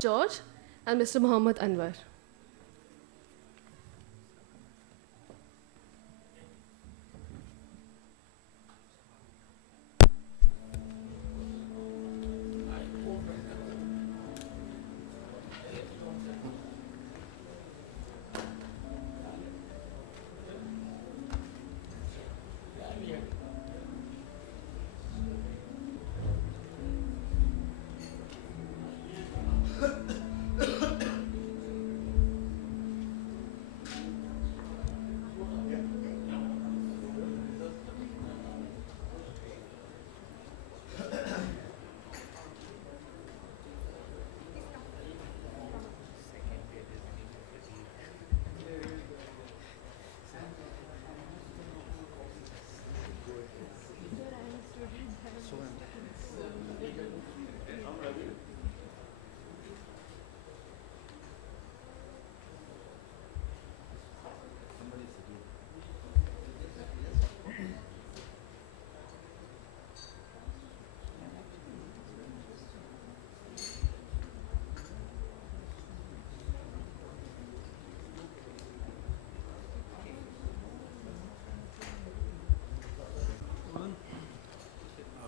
George and Mr. Muhammad Anwar.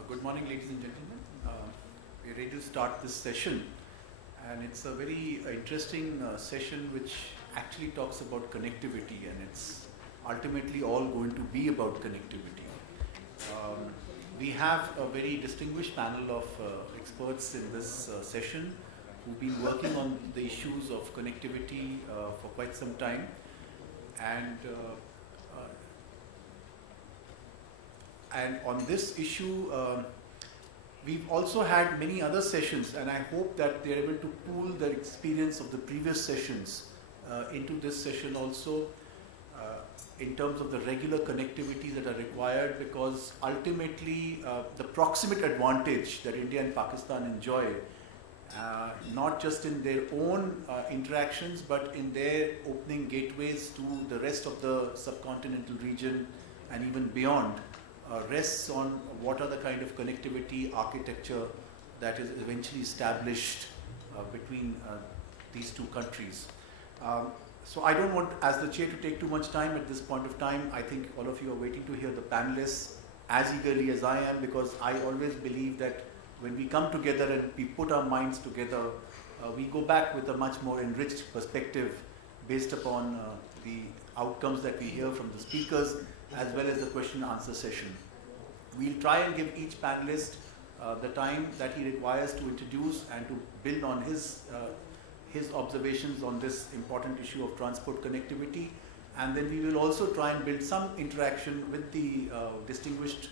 Good morning, ladies and gentlemen. We're ready to start this session, and it's a very interesting session which actually talks about connectivity, and it's ultimately all going to be about connectivity. We have a very distinguished panel of experts in this session who've been working on the issues of connectivity for quite some time, and on this issue, we've also had many other sessions, and I hope that they're able to pool their experience of the previous sessions into this session also, in terms of the regular connectivities that are required, because ultimately the proximate advantage that India and Pakistan enjoy, not just in their own interactions, but in their opening gateways to the rest of the subcontinental region and even beyond, rests on what are the kind of connectivity architecture that is eventually established between these two countries. So I don't want, as the chair, to take too much time at this point of time. I think all of you are waiting to hear the panelists as eagerly as I am, because I always believe that when we come together and we put our minds together, we go back with a much more enriched perspective based upon the outcomes that we hear from the speakers, as well as the question and answer session. We'll try and give each panelist the time that he requires to introduce and to build on his observations on this important issue of transport connectivity. And then we will also try and build some interaction with the distinguished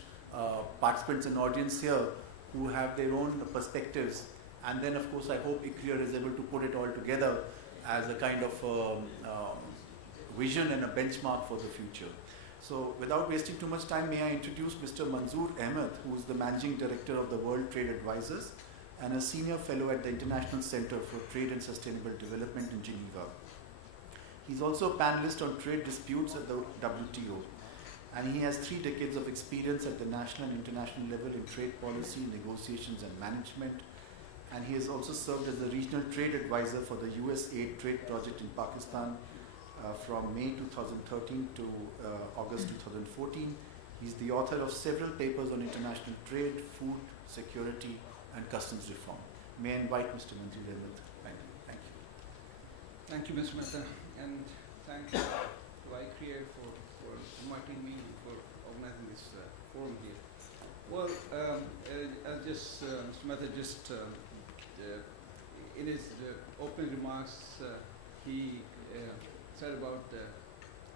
participants and audience here who have their own perspectives. And then, of course, I hope ICRIER is able to put it all together as a kind of vision and a benchmark for the future. So without wasting too much time, may I introduce Mr. Manzoor Ahmed, who is the Managing Director of the World Trade Advisors and a Senior Fellow at the International Center for Trade and Sustainable Development in Geneva. He's also a panelist on trade disputes at the WTO, and he has 3 decades of experience at the national and international level in trade policy, negotiations and management, and he has also served as the Regional Trade Advisor for the USAID Trade Project in Pakistan from May 2013 to August 2014. He's the author of several papers on international trade, food, security, and customs reform. May I invite Mr. Manzoor Ahmed. Thank you. Thank you, Mr. Mehta, and thank you to ICRIER for inviting me, for organizing this forum here. Well, as just Mr. Mehta just in his opening remarks, he said about the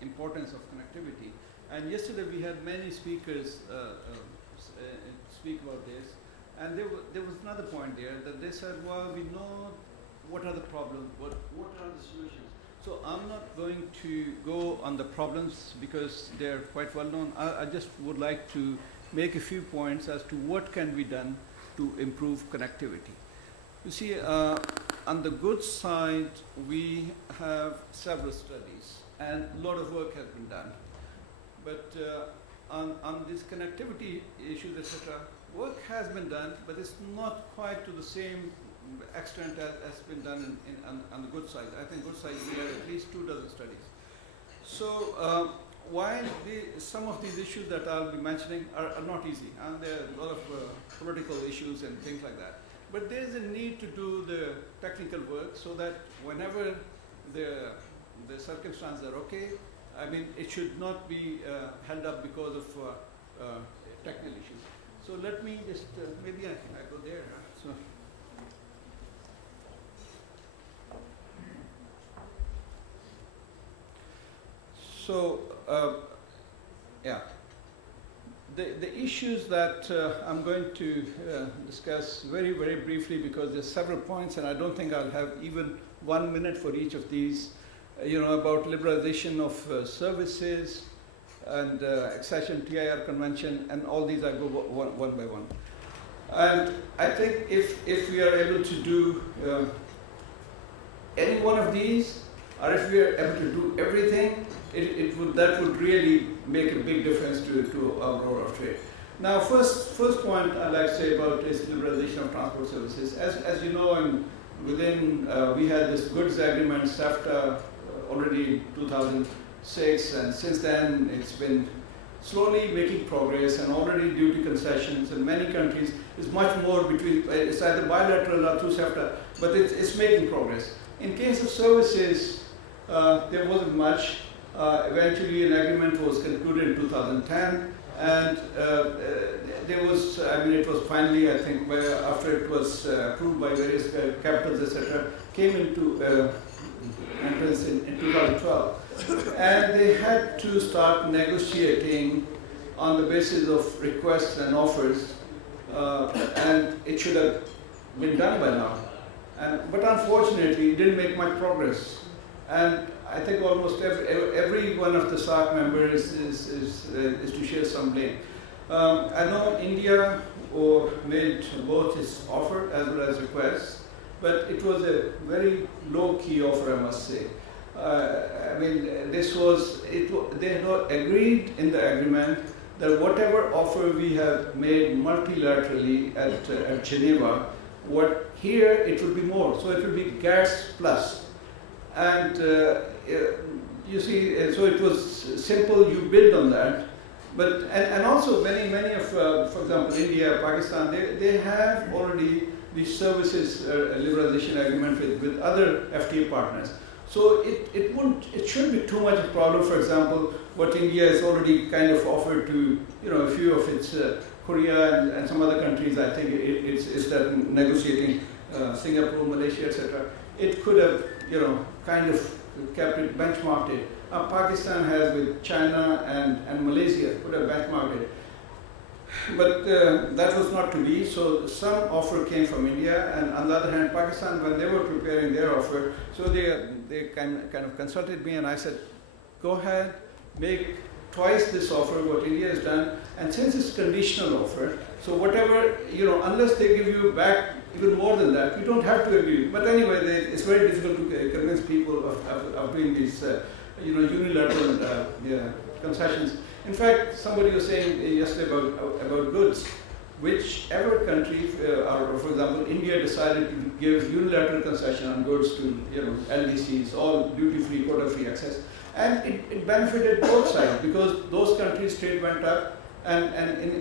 importance of connectivity. And yesterday we had many speakers speak about this. And there was another point there that they said, well, we know what are the problems, what are the solutions. So I'm not going to go on the problems because they're quite well known. I just would like to make a few points as to what can be done to improve connectivity. You see, on the goods side, we have several studies and a lot of work has been done. But on these connectivity issues, etc., work has been done, but it's not quite to the same extent as has been done on the good side. I think good side we have at least 24 studies. So while some of these issues that I'll be mentioning are not easy, and there are a lot of political issues and things like that, but there is a need to do the technical work so that whenever the circumstances are okay, I mean, it should not be held up because of technical issues. So let me just, maybe I go there. So yeah, the issues that I'm going to discuss very, very briefly, because there's several points and I don't think I'll have even 1 minute for each of these, about liberalization of services and accession TIR convention, and all these I go one by one. And I think if we are able to do any one of these, or if we are able to do everything, that would really make a big difference to our role of trade. Now, first point I'd like to say about is liberalization of transport services. As you know, we had this goods agreement, SAFTA, already in 2006, and since then it's been slowly making progress, and already due to concessions in many countries is much more between, it's either bilateral or through SAFTA, but it's making progress. In case of services, there wasn't much. Eventually an agreement was concluded in 2010, and there was, it was finally, I think, after it was approved by various capitals, etc., came into entrance in 2012. And they had to start negotiating on the basis of requests and offers, and it should have been done by now. But unfortunately, it didn't make much progress. And I think almost every one of the SAARC members is to share some blame. I know India made both its offer as well as requests, but it was a very low-key offer, I must say. They had not agreed in the agreement that whatever offer we have made multilaterally at Geneva, here it will be more. So it will be GATS plus. And you see, so it was simple, you build on that. But, and also many of, for example, India, Pakistan, they have already the services liberalization agreement with other FTA partners. So it shouldn't be too much of a problem. For example, what India has already kind of offered to, a few of its Korea and some other countries. I think it's that negotiating Singapore, Malaysia, etc. It could have, kind of kept it, benchmarked it. Pakistan has with China and Malaysia could have benchmarked it. But that was not to be, so some offer came from India, and on the other hand, Pakistan, when they were preparing their offer, so they kind of consulted me, and I said, go ahead, make twice this offer, what India has done, and since it's conditional offer, so whatever, unless they give you back even more than that, you don't have to agree. But anyway, it's very difficult to convince people of doing these, unilateral concessions. In fact, somebody was saying yesterday about goods. Whichever country, or for example, India decided to give unilateral concession on goods to LDCs, all duty-free, quota-free access, and it benefited both sides because those countries' trade went up, and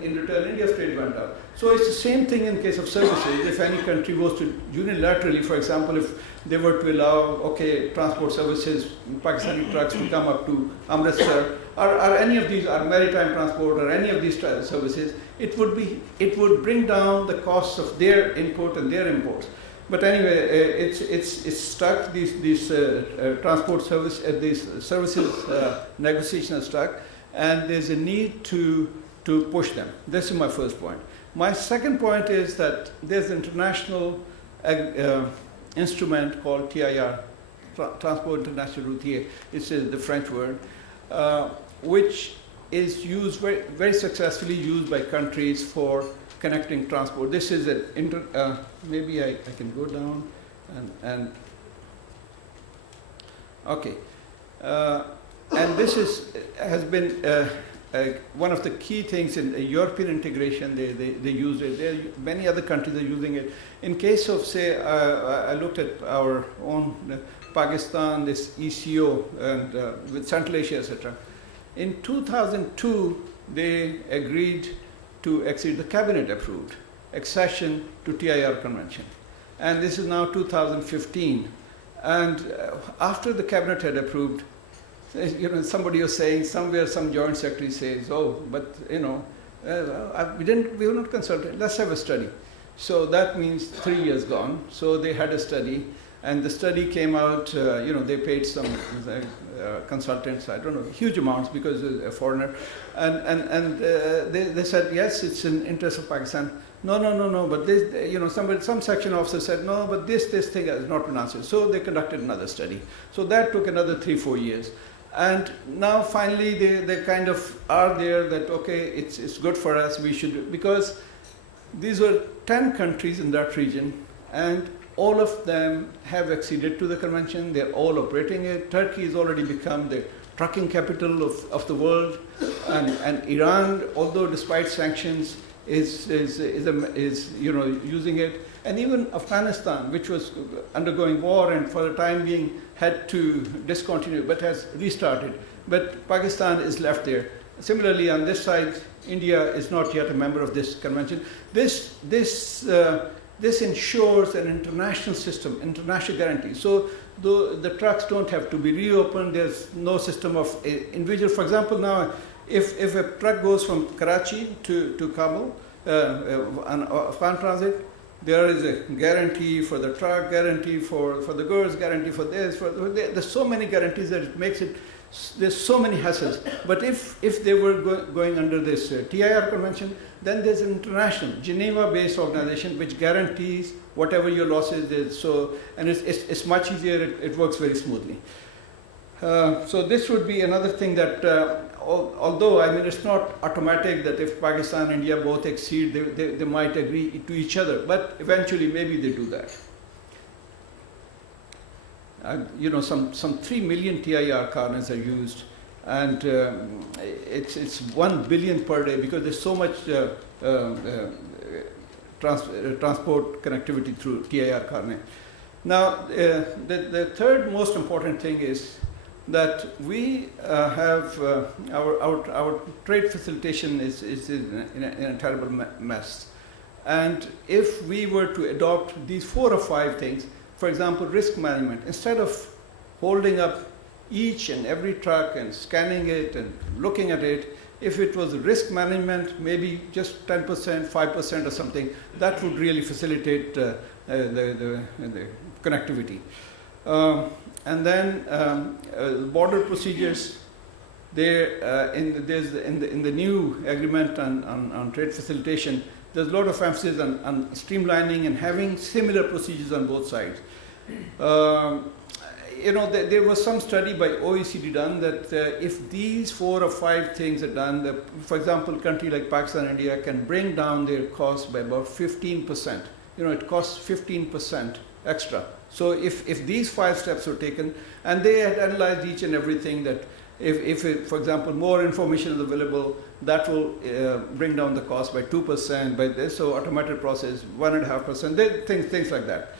in return, India's trade went up. So it's the same thing in case of services. If any country was to unilaterally, for example, if they were to allow, transport services, Pakistani trucks to come up to Amritsar, or any of these, or maritime transport, or any of these services, it would bring down the costs of their import and their imports. But anyway, it's stuck. These transport service, these services negotiations are stuck, and there's a need to push them. This is my first point. My second point is that there's an international instrument called TIR, Transport International Routier. It's the French word, which is used very successfully used by countries for connecting transport. This is maybe I can go down and okay. And this has been one of the key things in European integration, they use it. Many other countries are using it. In case of, say, I looked at our own Pakistan, this ECO, and with Central Asia, etc. In 2002, they agreed to accede, the cabinet approved, accession to TIR convention. And this is now 2015. And after the cabinet had approved, somebody was saying somewhere, some joint secretary says, oh, but we were not consulted, let's have a study. So that means 3 years gone. So they had a study, and the study came out, they paid some consultants, I don't know, huge amounts because a foreigner. And they said, yes, it's in interest of Pakistan. No, but this, some section officer said, no, but this thing has not been answered. So they conducted another study. So that took another 3-4 years. And now finally they kind of are there that, okay, it's good for us, we should, because these were 10 countries in that region, and all of them have acceded to the convention. They're all operating it. Turkey has already become the trucking capital of the world, and Iran, although despite sanctions, is using it. And even Afghanistan, which was undergoing war and for the time being had to discontinue, but has restarted. But Pakistan is left there. Similarly, on this side, India is not yet a member of this convention. This ensures an international system, international guarantee. So the trucks don't have to be reopened. There's no system of individual. For example, now, if a truck goes from Karachi to Kabul, on Afghan transit, there is a guarantee for the truck, guarantee for the goods, guarantee for this. There's so many guarantees that it makes it, there's so many hassles. But if they were going under this TIR convention, then there's an international Geneva-based organization which guarantees whatever your losses is. So, and it's much easier. It works very smoothly. So this would be another thing that, although I mean it's not automatic that if Pakistan and India both exceed, they might agree to each other. But eventually, maybe they do that. Some 3 million TIR carnets are used, and it's 1 billion per day because there's so much transport connectivity through TIR carnet. Now, the third most important thing is that we have our trade facilitation is in a terrible mess, and if we were to adopt these 4 or 5 things. For example, risk management. Instead of holding up each and every truck and scanning it and looking at it, if it was risk management, maybe just 10%, 5% or something, that would really facilitate the connectivity. And then border procedures. In the new agreement on trade facilitation, there's a lot of emphasis on streamlining and having similar procedures on both sides. There was some study by OECD done that if these 4 or 5 things are done, for example, a country like Pakistan and India can bring down their costs by about 15%. It costs 15% extra. So if these 5 steps were taken, and they had analyzed each and everything, that if for example, more information is available, that will bring down the cost by 2%, by this, so automated process, 1.5%, things like that.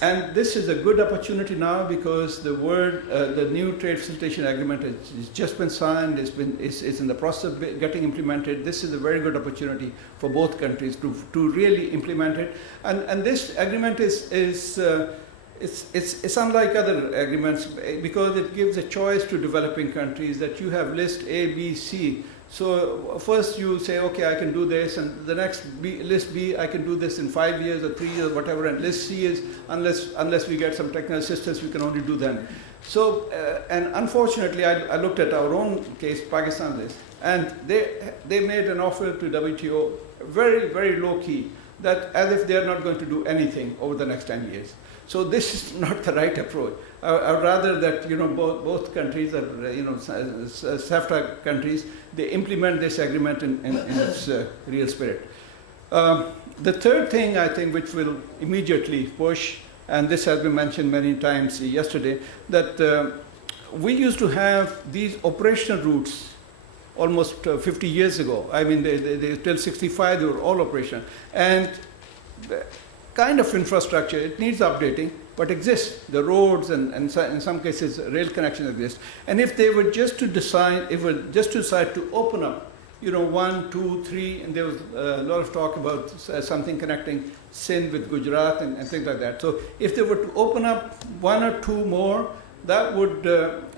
And this is a good opportunity now because the new trade facilitation agreement has just been signed, it's in the process of getting implemented. This is a very good opportunity for both countries to really implement it. And this agreement is unlike other agreements because it gives a choice to developing countries that you have list A, B, C. So first you say, okay, I can do this, and the next list B, I can do this in 5 years or 3 years, whatever, and list C is, unless we get some technical assistance, we can only do then. So, and unfortunately, I looked at our own case, Pakistan list, and they made an offer to WTO, very, very low key, that as if they are not going to do anything over the next 10 years. So this is not the right approach. I would rather that both countries are SAFTA countries, they implement this agreement in its real spirit. The third thing I think which will immediately push, and this has been mentioned many times yesterday, that we used to have these operational routes almost 50 years ago. I mean, till 65, they were all operational. And the kind of infrastructure, it needs updating, but exists. The roads and in some cases, rail connections exist. And if they were just to decide, to open up, 1, 2, 3, and there was a lot of talk about something connecting Singh with Gujarat and things like that. So if they were to open up 1 or 2 more, that would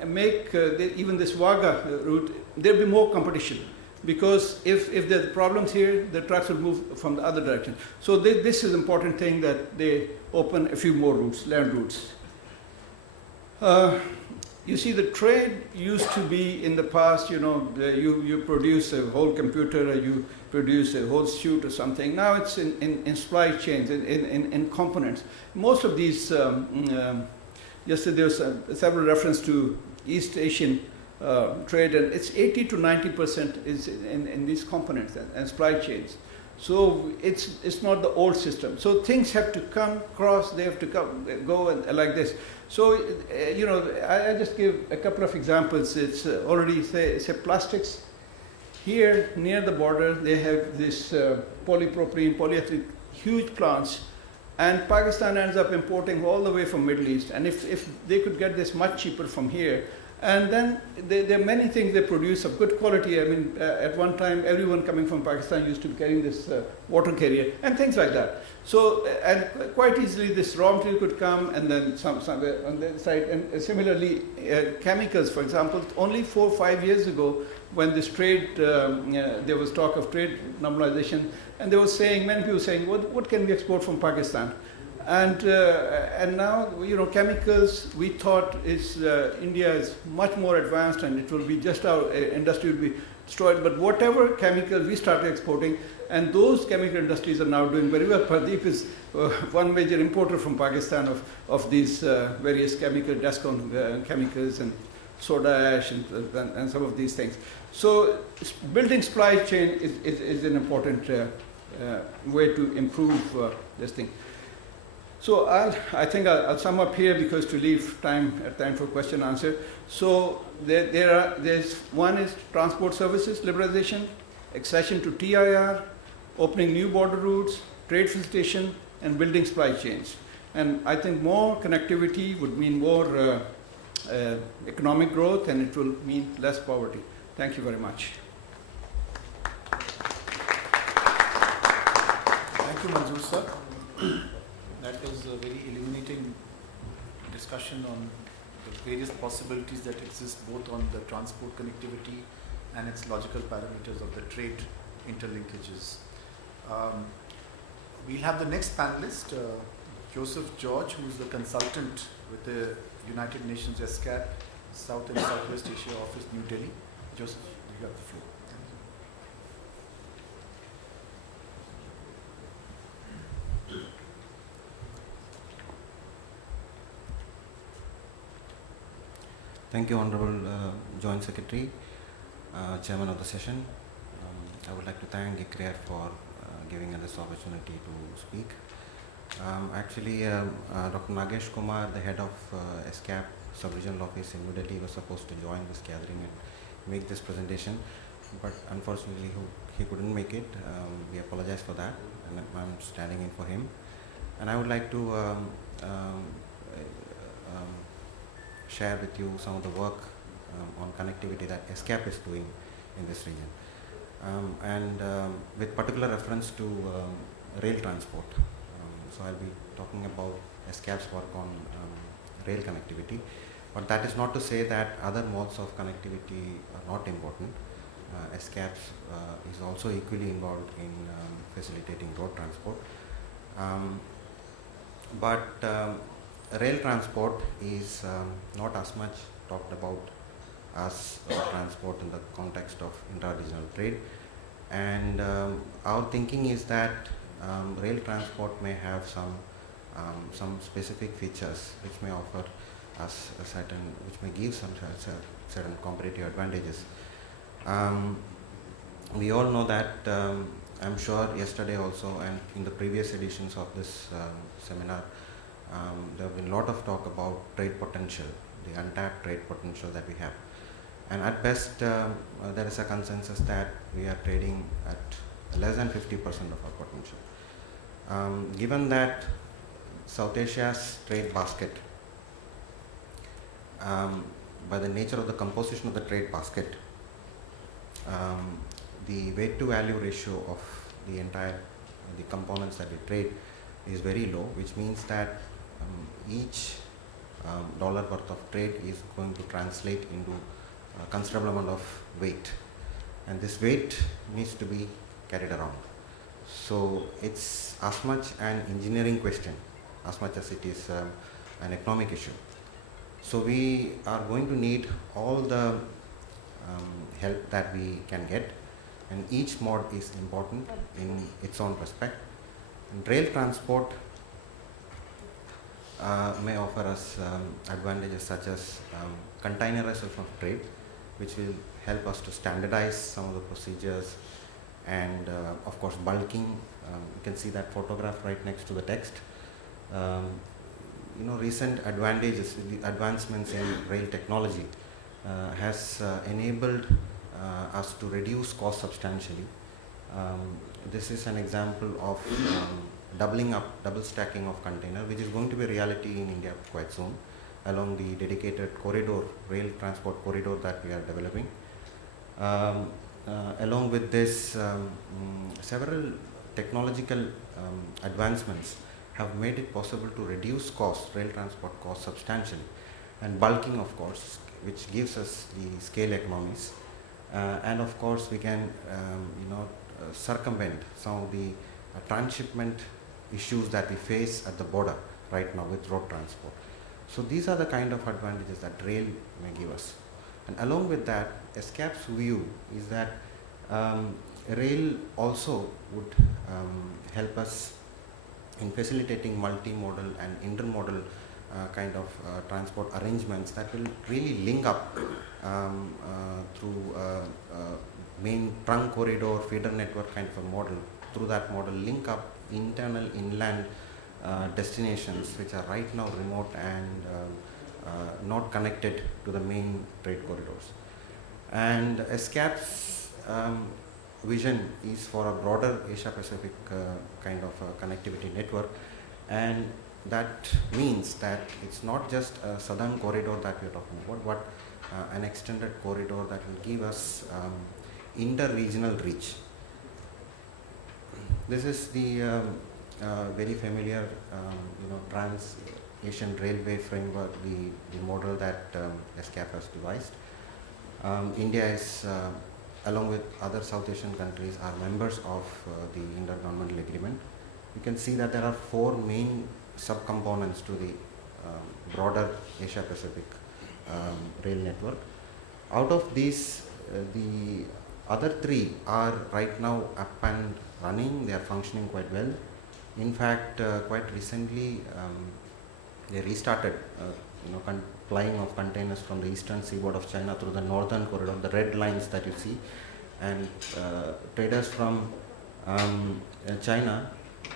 make even this Wagah route, there'd be more competition. Because if there's problems here, the trucks will move from the other direction. So this is an important thing, that they open a few more routes, land routes. You see, the trade used to be in the past, you produce a whole computer, or you produce a whole suit or something. Now it's in supply chains, in components. Most of these, yesterday there was several reference to East Asian trade, and it's 80 to 90% is in these components and supply chains. So it's not the old system. So things have to come across, they have to go and like this. So, I just give a couple of examples. It's already, say plastics. Here, near the border, they have this polypropylene, polyethylene, huge plants. And Pakistan ends up importing all the way from Middle East. And if they could get this much cheaper from here, and then there are many things they produce of good quality. I mean, at one time, everyone coming from Pakistan used to be carrying this water carrier and things like that. So, and quite easily this raw material could come, and then somewhere on the side. And similarly, chemicals, for example, only 4 or 5 years ago, when this trade, there was talk of trade normalization, and they were saying, many people saying, what can we export from Pakistan? And now, chemicals, we thought India is much more advanced, and it will be just our industry will be destroyed. But whatever chemical we started exporting, and those chemical industries are now doing very well. Pradeep is one major importer from Pakistan of these various chemical, Dascon chemicals and soda ash and some of these things. So building supply chain is an important way to improve this thing. So I think I'll sum up here, because to leave time for question and answer. So there's one is transport services liberalization, accession to TIR, opening new border routes, trade facilitation, and building supply chains. And I think more connectivity would mean more economic growth, and it will mean less poverty. Thank you very much. Thank you, Manzoor sir. That was a very illuminating discussion on the various possibilities that exist both on the transport connectivity and its logical parameters of the trade interlinkages. We'll have the next panelist, Joseph George, who is the consultant with the United Nations SCAP, South and Southwest Asia Office, New Delhi. Joseph, you have the floor. Thank you, Honorable Joint Secretary, Chairman of the session. I would like to thank ICRIER for giving us this opportunity to speak. Actually, Dr. Nagesh Kumar, the head of SCAP Sub-Regional Office in New Delhi, was supposed to join this gathering and make this presentation, but unfortunately he couldn't make it. We apologize for that, and I'm standing in for him. And I would like to share with you some of the work on connectivity that SCAP is doing in this region, with particular reference to rail transport. So I'll be talking about SCAP's work on rail connectivity, but that is not to say that other modes of connectivity are not important. SCAP is also equally involved in facilitating road transport. Rail transport is not as much talked about as transport in the context of intra-regional trade, and our thinking is that rail transport may have some specific features which may offer us which may give some certain competitive advantages. We all know that, I'm sure yesterday also and in the previous editions of this seminar, there have been a lot of talk about trade potential, the untapped trade potential that we have. And at best, there is a consensus that we are trading at less than 50% of our potential. Given that South Asia's trade basket, by the nature of the composition of the trade basket, the weight to value ratio of the components that we trade is very low, which means that each dollar worth of trade is going to translate into a considerable amount of weight, and this weight needs to be carried around. So it's as much an engineering question as much as it is an economic issue. So we are going to need all the help that we can get, and each mode is important in its own respect. And rail transport may offer us advantages such as containerization of trade, which will help us to standardize some of the procedures, and of course bulking. You can see that photograph right next to the text. Recent advantages, the advancements in rail technology has enabled us to reduce cost substantially. This is an example of double stacking of container, which is going to be a reality in India quite soon, along the dedicated corridor, rail transport corridor that we are developing. Along with this, several technological advancements have made it possible to reduce rail transport costs substantially, and bulking, of course, which gives us the scale economies, and of course we can circumvent some of the transshipment issues that we face at the border right now with road transport. So these are the kind of advantages that rail may give us. And along with that, ESCAP's view is that rail also would help us in facilitating multimodal and intermodal kind of transport arrangements that will really link up through main trunk corridor, feeder network kind of a model. Through that model, link up internal inland destinations which are right now remote and not connected to the main trade corridors. And ESCAP's vision is for a broader Asia-Pacific kind of connectivity network, and that means that it's not just a southern corridor that we are talking about, but an extended corridor that will give us inter-regional reach. This is the very familiar Trans-Asian Railway Framework, the model that ESCAP has devised. India is, along with other South Asian countries, are members of the Intergovernmental Agreement. You can see that there are 4 main subcomponents to the broader Asia-Pacific rail network. Out of these, the other 3 are right now up and running. They are functioning quite well. In fact, quite recently, they restarted flying of containers from the eastern seaboard of China through the northern corridor, the red lines that you see, and traders from China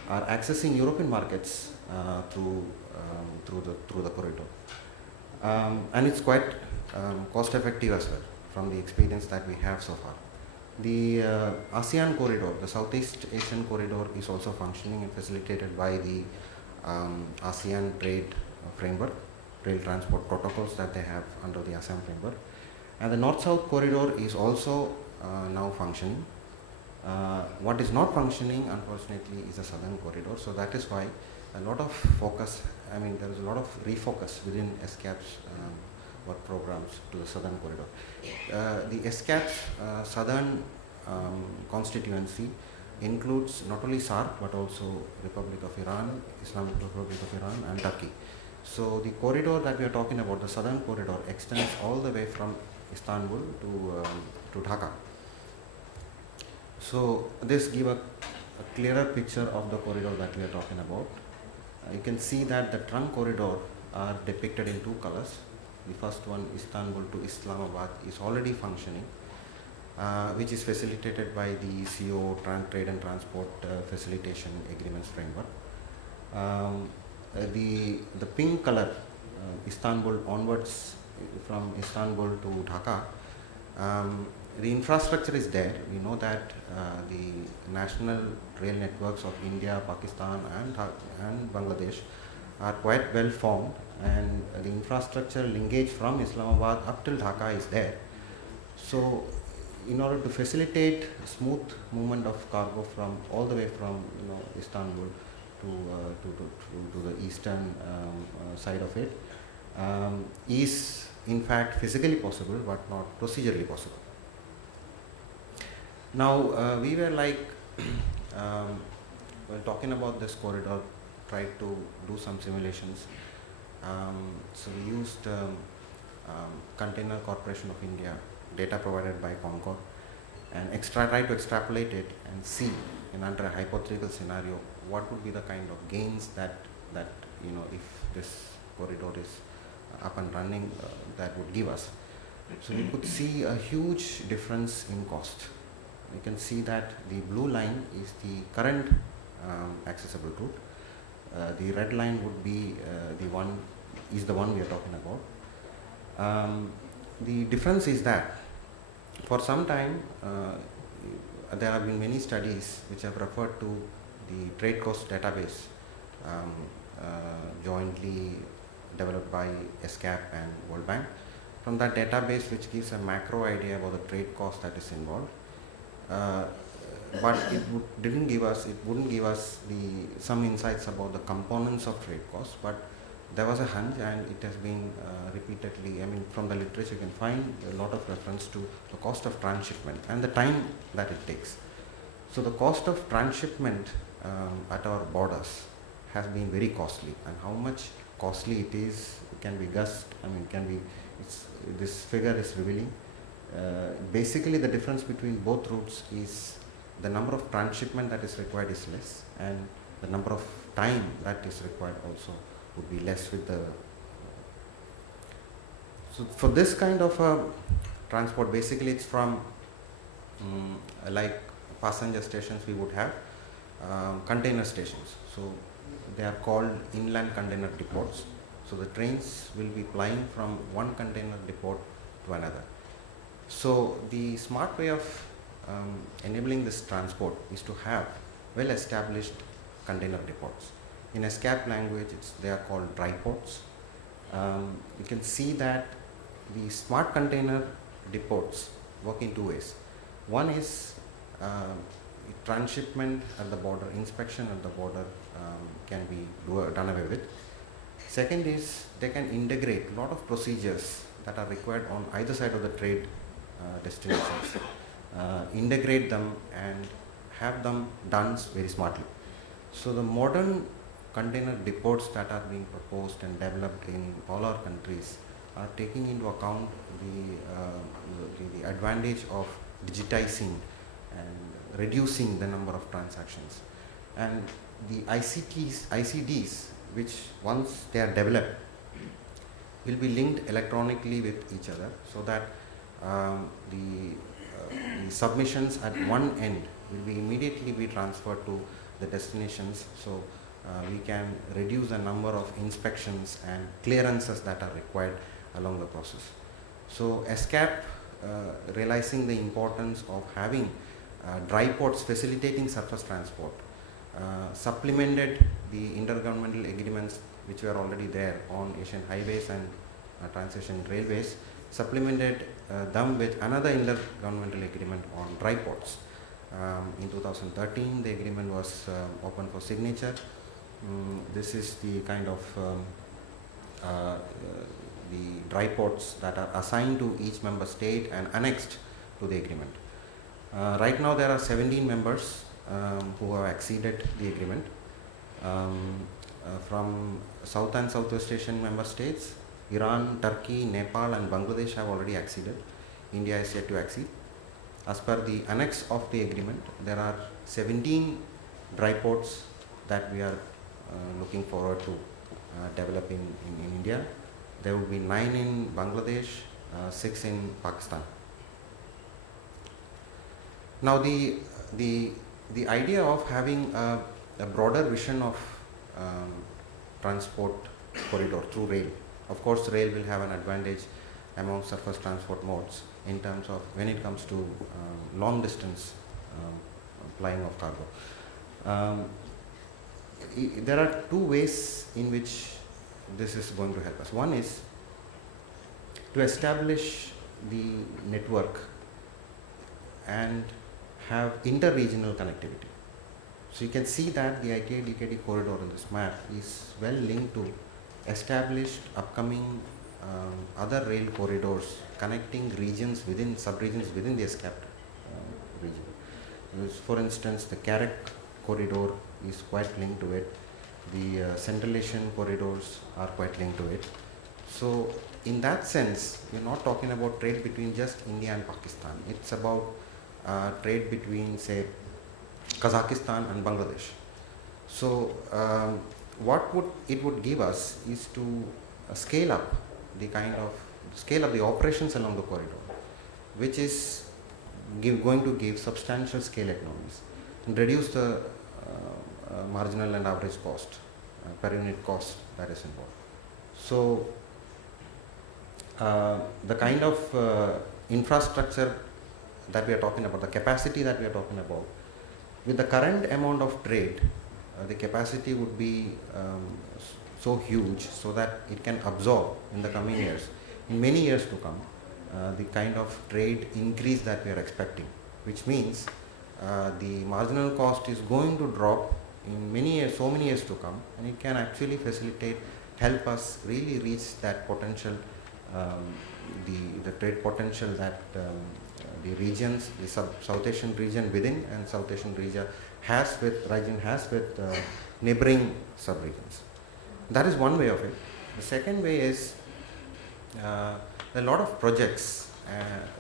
are accessing European markets through the corridor, and it's quite cost effective as well from the experience that we have so far. The ASEAN corridor, the Southeast Asian corridor, is also functioning and facilitated by the ASEAN trade framework, rail transport protocols that they have under the ASEAN framework. And the North-South corridor is also now functioning. What is not functioning, unfortunately, is the Southern corridor. So that is why a lot of focus, there is a lot of refocus within ESCAP's work programs to the Southern corridor. The ESCAP's Southern constituency includes not only SAARC but also Republic of Iran, Islamic Republic of Iran, and Turkey. So the corridor that we are talking about, the Southern corridor, extends all the way from Istanbul to Dhaka. So this gives a clearer picture of the corridor that we are talking about. You can see that the trunk corridor are depicted in 2 colors. The first one, Istanbul to Islamabad, is already functioning, which is facilitated by the CO Trade and Transport Facilitation Agreements Framework. The pink color, Istanbul onwards, from Istanbul to Dhaka, The infrastructure is there. We know that the national rail networks of India, Pakistan and Bangladesh are quite well formed, and the infrastructure linkage from Islamabad up till Dhaka is there. So in order to facilitate smooth movement of cargo from all the way from Istanbul to the eastern side of it, is in fact physically possible but not procedurally possible. Now we were like while talking about this corridor, tried to do some simulations. So we used Container Corporation of India data provided by Concord, and tried to extrapolate it and see under a hypothetical scenario what would be the kind of gains that if this corridor is up and running, that would give us. So we could see a huge difference in cost. You can see that the blue line is the current accessible route. The red line would be the one we are talking about. The difference is that for some time there have been many studies which have referred to the trade cost database jointly developed by SCAP and World Bank. From that database, which gives a macro idea about the trade cost that is involved, but it wouldn't give us some insights about the components of trade costs. But there was a hunch, and it has been repeatedly, from the literature you can find a lot of reference to the cost of transshipment and the time that it takes. So the cost of transshipment at our borders has been very costly, and how much costly it is can be guessed. This figure is revealing. Basically the difference between both routes is the number of transshipment that is required is less, and the number of time that is required also would be less with the. So for this kind of transport, basically it's from like passenger stations we would have container stations. So they are called inland container depots. So the trains will be plying from one container depot to another. So the smart way of enabling this transport is to have well established container depots. In SCAP language, they are called dry ports. You can see that the smart container depots work in two ways. One is transshipment at the border, inspection at the border can be done away with. Second is they can integrate a lot of procedures that are required on either side of the trade destinations, integrate them and have them done very smartly. So the modern container depots that are being proposed and developed in all our countries are taking into account the advantage of digitizing and reducing the number of transactions. And the ICDs, which once they are developed, will be linked electronically with each other, so that the submissions at one end will be immediately be transferred to the destinations. So we can reduce the number of inspections and clearances that are required along the process. So SCAP, realizing the importance of having dry ports facilitating surface transport, supplemented the intergovernmental agreements which were already there on Asian highways and Trans-Asian railways, supplemented them with another intergovernmental agreement on dry ports. In 2013, the agreement was open for signature. This is the kind of the dry ports that are assigned to each member state and annexed to the agreement. Right now there are 17 members who have acceded the agreement. From South and Southwest Asian member states, Iran, Turkey, Nepal and Bangladesh have already acceded. India is yet to accede. As per the annex of the agreement, there are 17 dry ports that we are looking forward to develop in India. There will be 9 in Bangladesh, 6 in Pakistan. Now the idea of having a broader vision of transport corridor through rail. Of course, rail will have an advantage among surface transport modes in terms of when it comes to long distance flying of cargo. There are two ways in which this is going to help us. One is to establish the network and have inter-regional connectivity. So you can see that the ITA-DKD corridor on this map is well linked to established upcoming other rail corridors connecting regions within, sub-regions within the SCAP region. For instance, the Karachi corridor is quite linked to it. The Central Asian corridors are quite linked to it. So in that sense, we're not talking about trade between just India and Pakistan. It's about trade between, say, Kazakhstan and Bangladesh. So what it would give us is to scale up the operations along the corridor, which is going to give substantial scale economies and reduce the marginal and average cost, per unit cost that is involved. So the kind of infrastructure that we are talking about, the capacity that we are talking about, with the current amount of trade, the capacity would be so huge so that it can absorb in the coming years, in many years to come, the kind of trade increase that we are expecting, which means the marginal cost is going to drop in many years, so many years to come, and it can actually help us really reach that potential, the trade potential that the regions, the South Asian region within and South Asian region has with neighboring sub-regions. That is one way of it. The second way is a lot of projects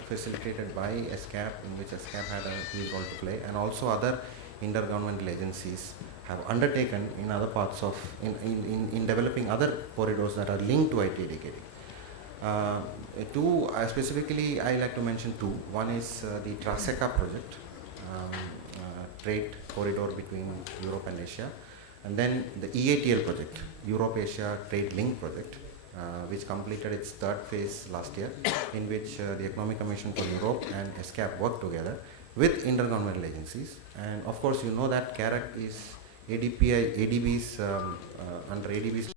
facilitated by SCAP, in which SCAP had a huge role to play, and also other intergovernmental agencies have undertaken in other parts of, in developing other corridors that are linked to ITA-DKD. Specifically, I like to mention two. One is the Traseka project, trade corridor between Europe and Asia, and then the EATL project, Europe-Asia Trade Link project, which completed its third phase last year, in which the Economic Commission for Europe and SCAP worked together with intergovernmental agencies. And of course, you know that CARAC is ADB's under ADB's